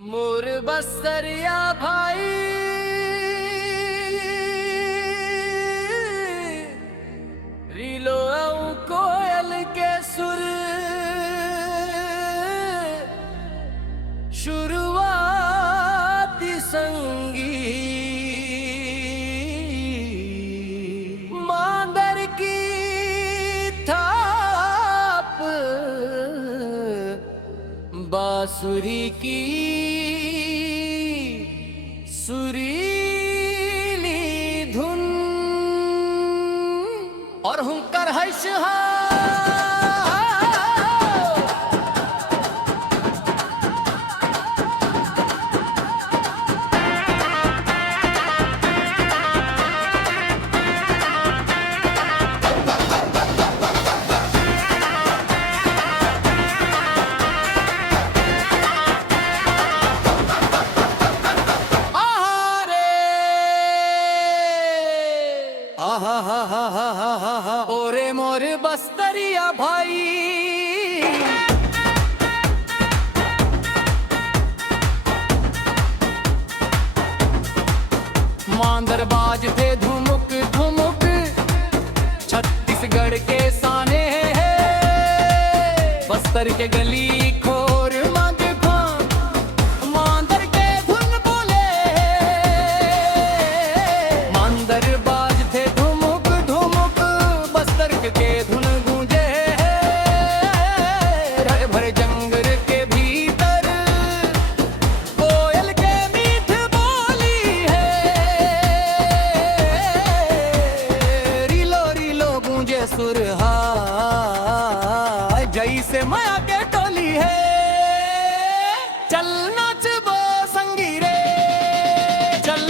मोर बस्तरिया भाई रीलो कोयल के सुर शुरुआती संगी मांदर की थाप बांसुरी की सुरीली धुन और हुंकर हर्ष ओरे मोरे बस्तरिया भाई मांदरबाज थे धुमुक धुमुक छत्तीसगढ़ के साने बस्तर के गली खोर मांग मांदर के धुन बोले मांदरबाज थे के धुन गूंजे रहे भरे जंगल के भीतर कोयल के मीठ बोली है रीलो रीलो गूंजे सुरहा जैसे माया के टोली है चल नाच बो संगी रे चल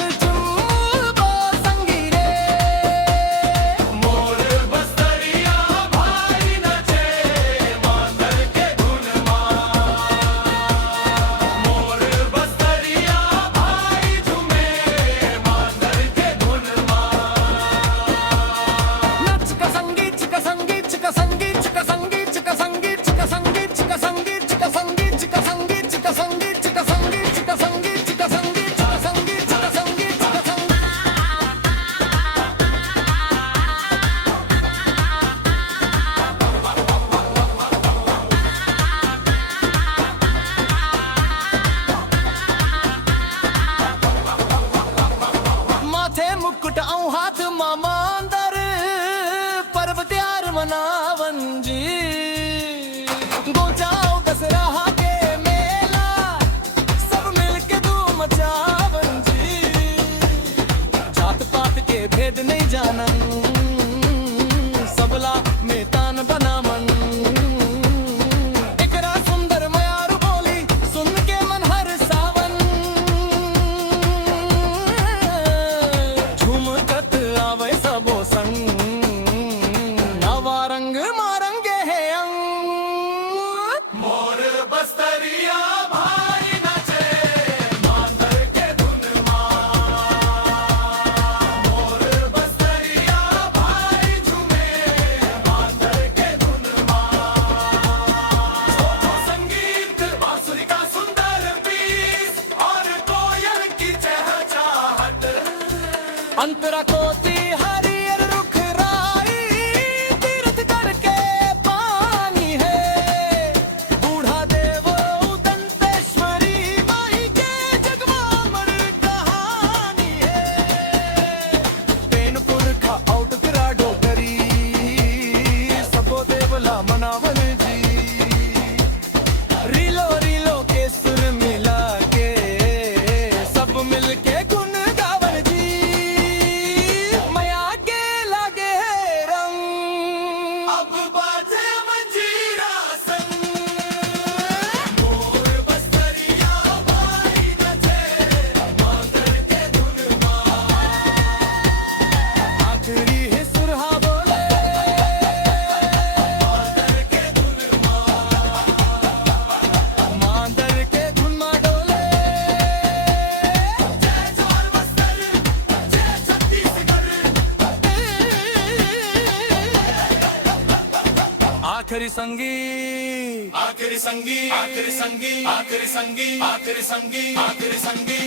मुकुट आऊं हाथ मामांदर पर्व त्यार मनावन जी गोचाओ दसरा के मेला सब मिलके धूम मचावन जी जात पात के भेद नहीं जानन सबला में तान बनावन एकरा सुंदर मयार बोली सुन के मन हर सावन आवे सबो संग नवा रंग मारंगे है अंग मोर बस्तरिया भाई नाचे मांदर के धुन मोर बस्तरिया भाई झूमे मांदर के धुन संगीत बांसुरी का सुंदर पीस और कोयल की चहचहाहट अंतरा कोती हरियर रुख राई तीर्थ करके पानी है बूढ़ा देवो दंतेश्वरी माई के जगमामर कहानी है पेनपुर का आउट करा डोगरी सबो देवला मनावन जी रीलो रीलो के सुर मिला के सब मिलके गुन गावन जी आखिरी आखिरी संगी आखिरी संगी आखिरी संगी आखिरी संगी आखिरी संगी